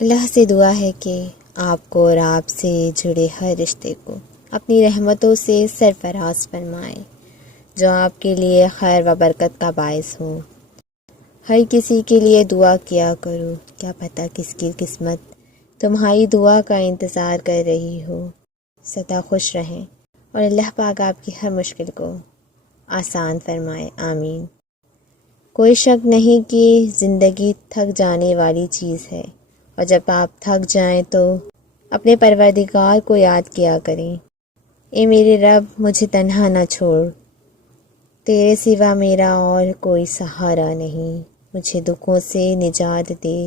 اللہ سے دعا ہے کہ آپ کو اور آپ سے جڑے ہر رشتے کو اپنی رحمتوں سے سرفراز فرمائے، جو آپ کے لیے خیر و برکت کا باعث ہو۔ ہر کسی کے لیے دعا کیا کرو، کیا پتہ کس کی قسمت تمہاری دعا کا انتظار کر رہی ہو۔ سدا خوش رہیں اور اللہ پاک آپ کی ہر مشکل کو آسان فرمائے، آمین۔ کوئی شک نہیں کہ زندگی تھک جانے والی چیز ہے، اور جب آپ تھک جائیں تو اپنے پروردگار کو یاد کیا کریں۔ اے میرے رب، مجھے تنہا نہ چھوڑ، تیرے سوا میرا اور کوئی سہارا نہیں۔ مجھے دکھوں سے نجات دے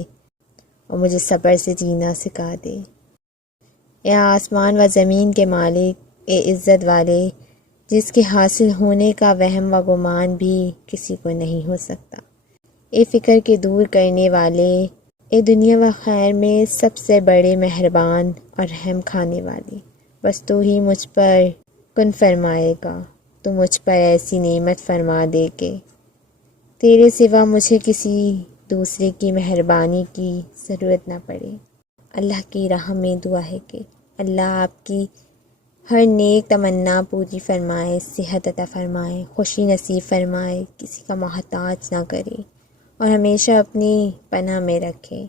اور مجھے صبر سے جینا سکھا دے۔ اے آسمان و زمین کے مالک، اے عزت والے، جس کے حاصل ہونے کا وہم و گمان بھی کسی کو نہیں ہو سکتا۔ اے فکر کے دور کرنے والے، اے دنیا و خیر میں سب سے بڑے مہربان اور رحم کھانے والے، بس تو ہی مجھ پر کن فرمائے گا، تو مجھ پر ایسی نعمت فرما دے کہ تیرے سوا مجھے کسی دوسرے کی مہربانی کی ضرورت نہ پڑے۔ اللہ کی راہ میں دعا ہے کہ اللہ آپ کی ہر نیک تمنا پوری فرمائے، صحت عطا فرمائے، خوشی نصیب فرمائے، کسی کا محتاج نہ کرے اور ہمیشہ اپنی پناہ میں رکھے۔